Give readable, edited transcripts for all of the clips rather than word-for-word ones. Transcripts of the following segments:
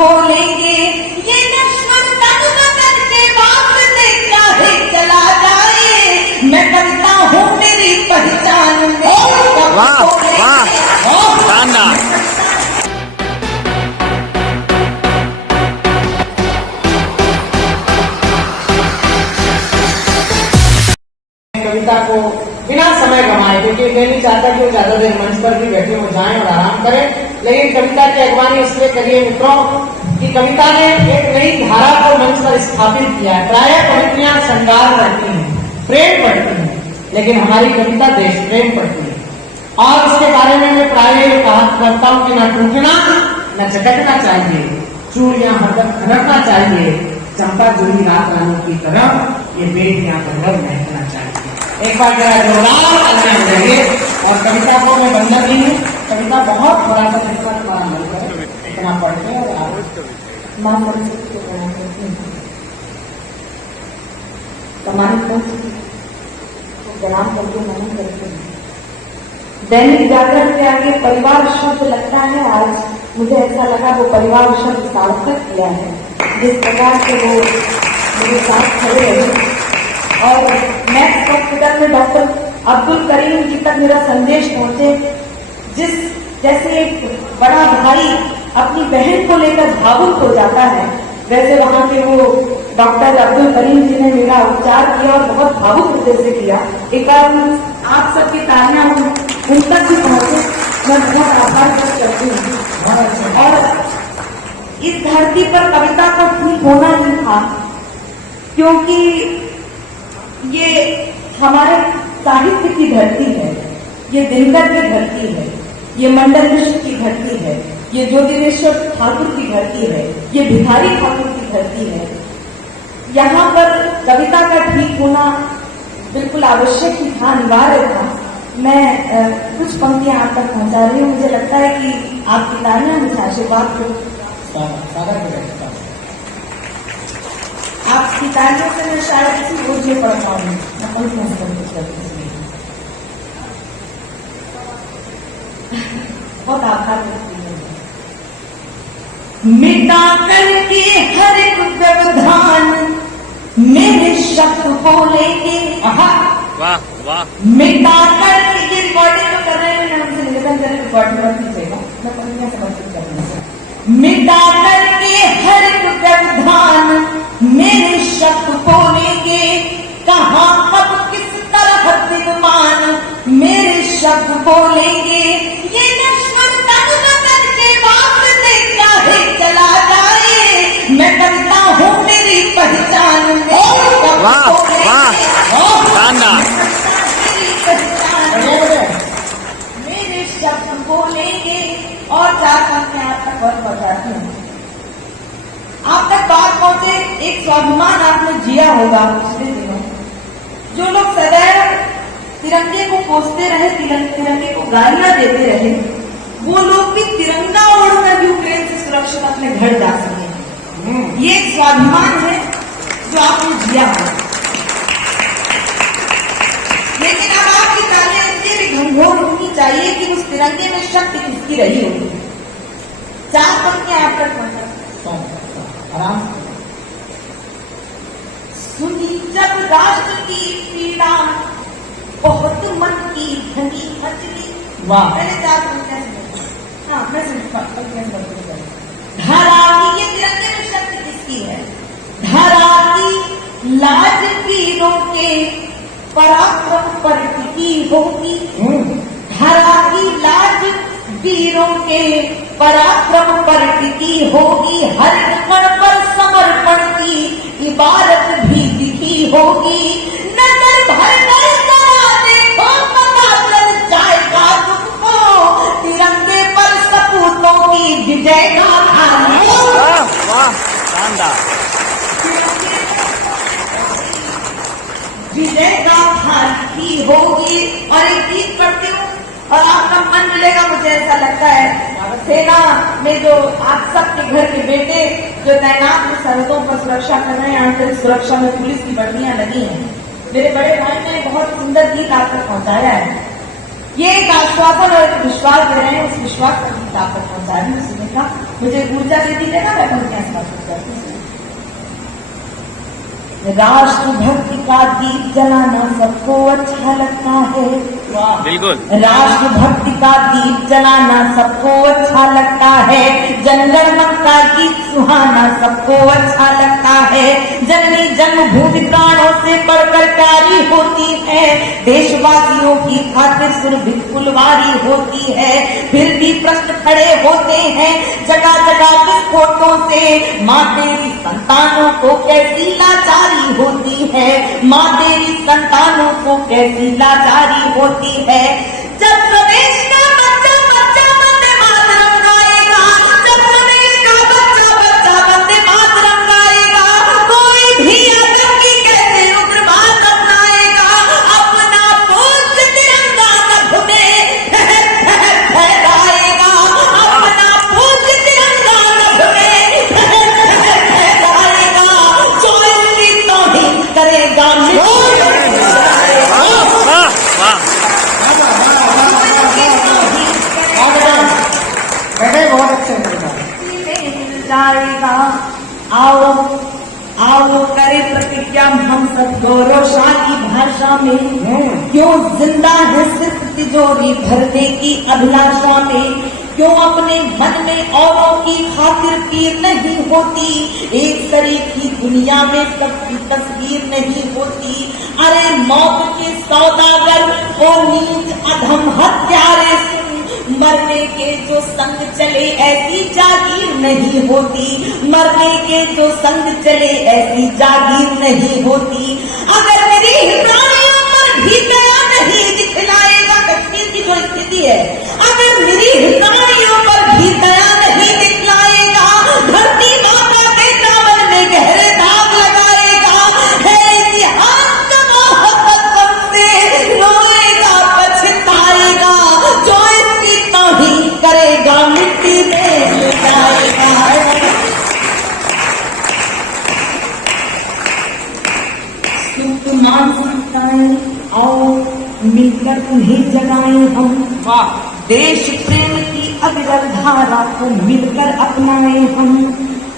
बोलेंगे ये नश्वर तन बदन के वास्ते क्या है चला जाए, मैं कविता हूँ मेरी पहचान में। वाह वाह शानदार। कविता को बिना समय गंवाए, क्योंकि मैं नहीं चाहता कि वो ज्यादा देर मंच पर भी बैठे हो जाएं और आराम करें, लेकिन कविता की अगवानी इसलिए करिए मित्रों कि कविता ने एक नई धारा को मंच पर स्थापित किया है। प्राय कविताएं श्रृंगार करती हैं, प्रेम पढ़ती हैं, लेकिन हमारी कविता देश प्रेम पढ़ती है। और इसके बारे में मैं प्राय कहा करता हूं कि न टूटना न चटकना चाहिए, चूड़ियां हरदम खनकना चाहिए, चंपा जुड़ी रात रानी की तरफ ये बेटियां बंधन महकना चाहिए। एक बार जरा जोरदार तालियां बजाइए। और कविता को मैं बंधन नहीं हूँ, कविता बहुत बड़ा सा कितना तुम्हारा मन करे इतना पढ़ते और प्रणाम करके मनन करते हैं। दैनिक जागरण के आगे परिवार शब्द लगता है, आज मुझे ऐसा लगा वो परिवार शब्द सार्थक किया है, जिस प्रकार से वो मेरे साथ खड़े रहे। और नेक्स्ट हॉस्पिटल में डॉक्टर अब्दुल करीम जी तक मेरा संदेश पहुंचे, जिस जैसे एक बड़ा भाई अपनी बहन को लेकर भावुक हो जाता है, वैसे वहां के वो डॉक्टर अब्दुल करीम जी ने मेरा उपचार किया और बहुत भावुक हृदय से किया। एक बार आप सबकी तालियां उन तक भी पहुंचे, मैं बहुत आभार व्यक्त करती हूँ। और इस धरती पर कविता को ठीक होना ही था, क्योंकि ये हमारे साहित्य की धरती है, ये दिनकर की धरती है, ये मंडल मिश्र की धरती है, ये ज्योतिरेश्वर ठाकुर की धरती है, ये भिखारी ठाकुर की धरती है। यहाँ पर कविता का ठीक होना बिल्कुल आवश्यक ही था, अनिवार्य था। मैं कुछ पंक्तियां आप तक पहुंचा रही हूँ। मुझे लगता है कि आपकी तालियां मुझे आशीर्वाद को आपकी तालियों से मैं शायद किसी बोझ में पढ़ पाऊंगी। बहुत आभार करती हूँ। मिटा करके हर एक व्यवधान मेरे शब्द बोलेंगे। वाह वाह। मिटा करके ये रिकॉर्डिंग तो कर रहे हैं, मैं उनसे निवेदन करें रिकॉर्डिंग मत कीजिएगा, मैं पंक्तियां समर्पित करूंगा। मिटा करके हर एक व्यवधान मेरे शब्द बोलेंगे, कहाँ कब किस तरह विद्वान मेरे शब्द बोलेंगे, ये नश्वर तन बदन के वास्ते क्या है चला जाए, मैं कविता हूँ मेरी पहचान में। वाह वाह शानदार। मेरे शब्द बोलेंगे। और चार पंक्तियां आप तक और पहुंचाती हूँ। आप तक बात पहुंचे, एक स्वाभिमान आपने जिया होगा पिछले दिनों। जो लोग सदैव तिरंगे को कोसते रहे, तिरंगे को गालियां देते रहे, वो लोग भी तिरंगा ओढ़कर यूक्रेन से सुरक्षित अपने घर जा सके। ये एक स्वाभिमान है जो आपने जिया होगा। लेकिन अब आपकी तालियां इसलिए भी घंघोर होनी चाहिए कि उस तिरंगे में शक्ति किसकी रही होगी। चार पंक्तियां आप तक पहुंचा आराम। सुनी जब राष्ट्र की पीड़ा बहुत मन की धनी मचली। वाह। पहले चार पंक्तियां सुनिए। हाँ, मैं पंक्तियां सुनिए। धरा की ये तिरंगे में शक्ति किसकी है? धरा की लाज वीरों के पराक्रम पर टिकी होगी। धरा की लाज वीरों के पराक्रम पर टिकी होगी, हर क्षण पर समर्पण की इबारत भी दिखी होगी। नजर भर कर जरा देखो, पता चल जाएगा तुमको, तिरंगे पर सपूतों की विजय गाथा। वाह वाह शानदार। विजय गाथा की होगी। और एक गीत पढ़ती हूँ और आपका मन मिलेगा, मुझे ऐसा लगता है। सेना में जो आप सबके घर के बेटे जो तैनात हैं, सरहदों पर सुरक्षा कर रहे हैं, आंतरिक सुरक्षा में पुलिस की वर्दियां लगी हैं। मेरे बड़े भाई ने बहुत सुंदर गीत आप तक पहुंचाया है। ये एक आश्वासन और एक विश्वास दे रहे हैं, उस विश्वास पर ताकत पहुंचा रही है। उसने कहा मुझे ऊर्जा दे दीजिएगा, मैं अपने आसपास पहुंचा दूंगी। राष्ट्र भक्ति का दीप जलाना सबको अच्छा लगता है। बिल्कुल। राष्ट्र भक्ति का दीप जलाना सबको अच्छा लगता है। जनगण मन का गीत सुहाना सबको अच्छा लगता है। जननी जन्मभूमि प्राणों से बढ़कर प्यारी होती है। देशवासियों की खातिर सुरभित फुलवारी होती है। फिर भी प्रश्न खड़े होते हैं जगह जगह विस्फोटों से। माँ तेरी संतानों को कैसी लाचारी होती है। माँ तेरी संतानों को कैसी लाचारी होती है। जब प्रदेश का बच्चा बच्चा वंदे मातरम गाएगा, जब प्रदेश का बच्चा बच्चा वंदे मातरम गाएगा, कोई भी आतंकी कैसे उग्रवाद अपनाएगा। अपना पूज्य तिरंगा नभ में फहराएगा। अपना पूज्य तिरंगा नभ में फहराएगा। जो इसकी तौहीन करेगा बहुत अच्छे जाएगा। आओ आओ करे प्रतिज्ञा हम सब गौरवशाली भाषा में। क्यों जिंदा है सिर्फ तिजोरी भरने की अभिलाषा में। क्यों अपने मन में औरों की खातिर पीर नहीं होती। एक शरीर की दुनिया में सबकी तस्वीर नहीं होती। अरे मौत के सौदागर और नीच अधम हत्यारे, मरने के जो संग चले ऐसी जागीर नहीं होती। मरने के जो संग चले ऐसी जागीर नहीं होती। अगर मेरी प्राणियों पर भी दया नहीं दिखलाएगा, कश्मीर की जो स्थिति है, अगर मेरी प्राणियों पर भी दया नहीं दिखलाएगा, धरती माता के दामन में गहरे दाग लगाएगा। है इतिहास का मोहब्बत से रोएगा पछताएगा। जो करेगा मिट्टी में मिलाएगा। सुख मानसिकताएं आओ मिलकर उन्हें जगाएं हम। देश प्रेम की अविरल धारा को मिलकर अपनाएं हम।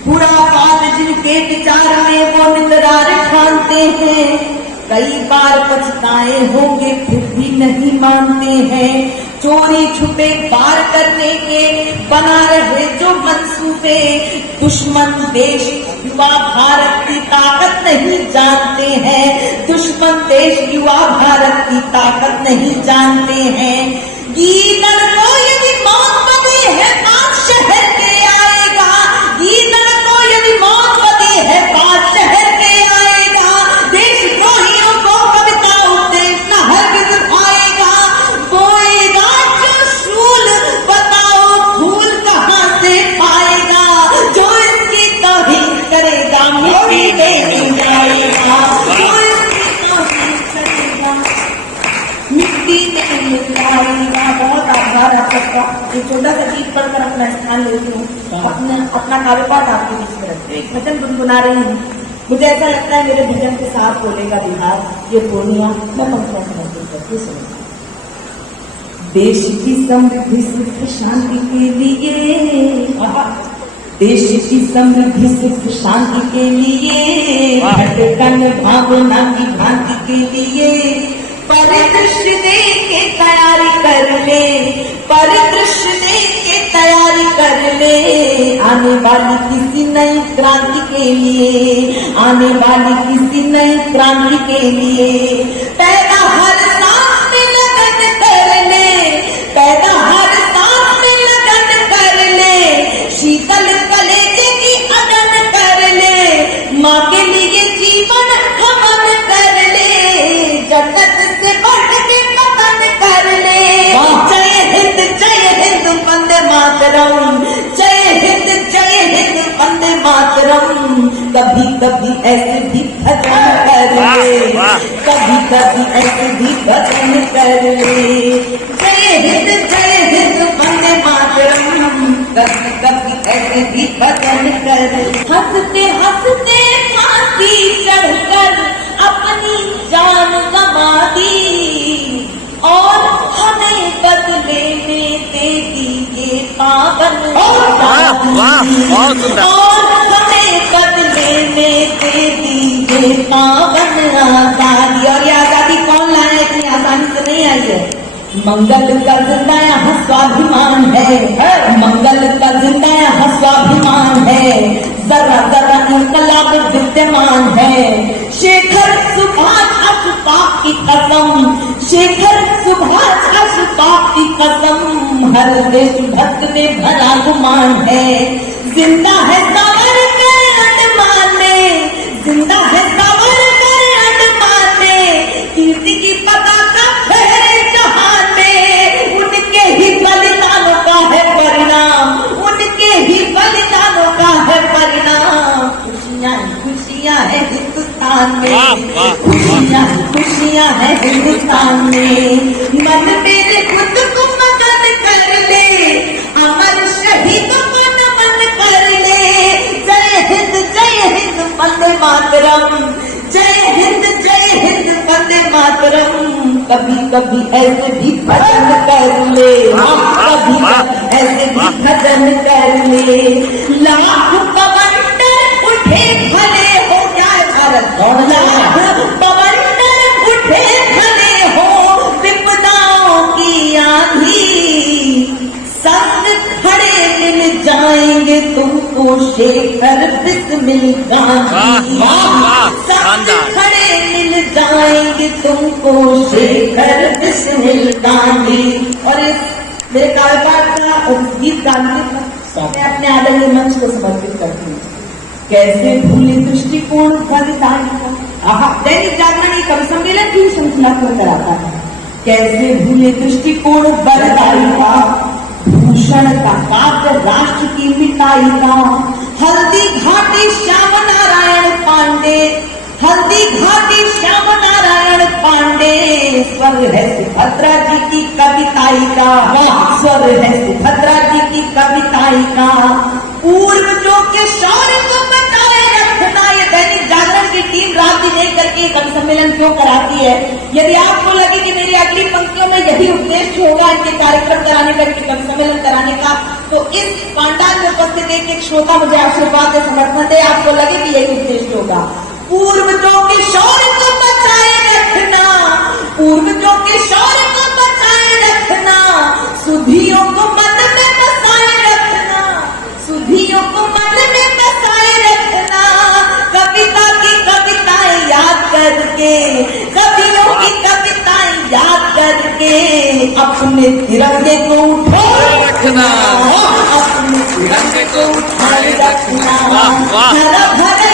पूरा काल जिनके विचार में वो निकरार ठानते हैं। कई बार पछताए होंगे फिर भी नहीं मानते हैं। चोरी छुपे पार करने के बना रहे जो मंसूबे। दुश्मन देश युवा भारत की ताकत नहीं जानते हैं। दुश्मन देश युवा भारत की ताकत नहीं जानते हैं। गीदड़ को यदि मौत बदी है पांच शहर के आएगा। गीदड़ को यदि मौत बदी है पांच शहर के आएगा। देशद्रोहियों को कविता उपदेश न हरगिज़ आएगा। बोएगा जो शूल बताओ फूल कहाँ से पाएगा। जो इसकी तौहीन करेगा मिट्टी में मिल जाएगा। जो इसकी तौहीन करेगा मिट्टी में मिल जाएगा। बहुत आभार आप सबका। ये 14 का गीत पढ़कर अपना स्थान लेती हूँ। अपना काव्यपाठ आपके बीच में रखते एक वचन गुनगुना रही हूँ। मुझे ऐसा लगता है मेरे भजन के साथ बोलेगा बिहार, ये पूर्णिया। मैं मंत्रों समर्पित करती हूँ। देश की समृद्धि सिर्फ शांति के लिए, देश की समृद्धि सिर्फ शांति के लिए, भटकन भावना की भ्रांति के लिए परिदृश्य देख के तैयारी कर ले। परिदृश्य देख के तैयारी कर ले। आने वाली किसी नई क्रांति के लिए, आने वाली किसी नई क्रांति के लिए पैदा हर सांस में लगन कर ले। पैदा हर सांस में लगन कर ले। शीतल कलेजे की अगन कर ले। माँ के लिए जीवन हवन कर ले। जगत से बढ़ के पतन कर ले। जय हिंद वंदे मातरम। जय हिंद वंदे मातरम। कभी कभी ऐसे भी भजन कर ले। कभी कभी ऐसे भी भजन कर ले। जय हिंद वंदे मातरम। कभी कभी ऐसे भी भजन कर ले। हंसते हंसते फांसी चढ़कर अपनी जान गंवा दी और हमें बन वाह वाह बहुत सुंदर। और हमें बदले में दे दीजिए पावन आजादी। और ये आजादी कौन लाया? इतनी आसानी से नहीं आई है। मंगल का जिंदा यहाँ स्वाभिमान है, मंगल का जिंदा यहाँ स्वाभिमान है, जरा जरा इनकलाब विद्यमान है। शेखर सुभाष अशफाक की कसम, शेखर सुभाष अशफाक की कसम, हर देशभक्त में भरा गुमान है। जिंदा है सावरकर अंडमान में, जिंदा है सावरकर अंडमान में, कीर्ति की पताका फहरे जहान में। उनके ही बलिदानों का है परिणाम, उनके ही बलिदानों का है परिणाम। खुशियाँ खुशियाँ है हिंदुस्तान में, वाह, वाह, वाह। खुशियाँ खुशियाँ है हिंदुस्तान में। मन मेरे खुद को मगन कर ले, अमर शहीदों को नमन कर ले। जय हिंद वंदे मातरम, जय हिंद वंदे मातरम। कभी कभी ऐसे भी भजन कर ले, कभी कभी ऐसे भी भजन कर ले। लाख बवंडर उठे भले हो जाए भारत, लाख बवंडर उठे भले हो विपदाओं की आंधी, संग खड़े मिल जाएंगे तुमको शेखर बिस्मिल गांधी। संग खड़े मिल जाएंगे तुमको शेखर बिस्मिल गांधी। और इस मेरे कार्यकाल का गीत गाने मैं अपने आदरणीय मंच को समर्पित करती हूँ। कैसे भूले दृष्टिकोण दैनिक जागरण ये कवि सम्मेलन की श्रृंखला को कराता है। कैसे भूले दृष्टिकोण बरदाई का, भूषण का काव्य राष्ट्र की मिताई का। हल्दी घाटी श्याम नारायण पांडे, हल्दी घाटी श्याम नारायण पांडे। स्वर है सुभद्रा जी की कविताई का, स्वर है सुभद्रा जी की कविताई का। पूर्वजों के शौर्य को बनाए रखना, ये दैनिक जागरण की टीम रात दिन एक करके कवि सम्मेलन क्यों कराती है? यदि आपको लगे कि मेरी अगली पंक्तियों में यही उद्देश्य होगा इनके कार्यक्रम कराने का, इनके कवि सम्मेलन कराने का, तो इस पांडाल में उपस्थित एक श्रोता मुझे आशीर्वाद से समर्थन दे, आपको लगे कि यही उद्देश्य होगा। पूर्वजों के शौर्य को बचाए रखना, पूर्वजों के शौर्य को बचाए रखना, सुधियों को मन में बसाए रखना, सुधियों को मन में बसाए रखना। कविता की कविताएं याद करके, कवियों की कविताएं याद करके, अपने तिरंगे को उठाए रखना, अपने तिरंगे को उठाए रखना। हरा भरा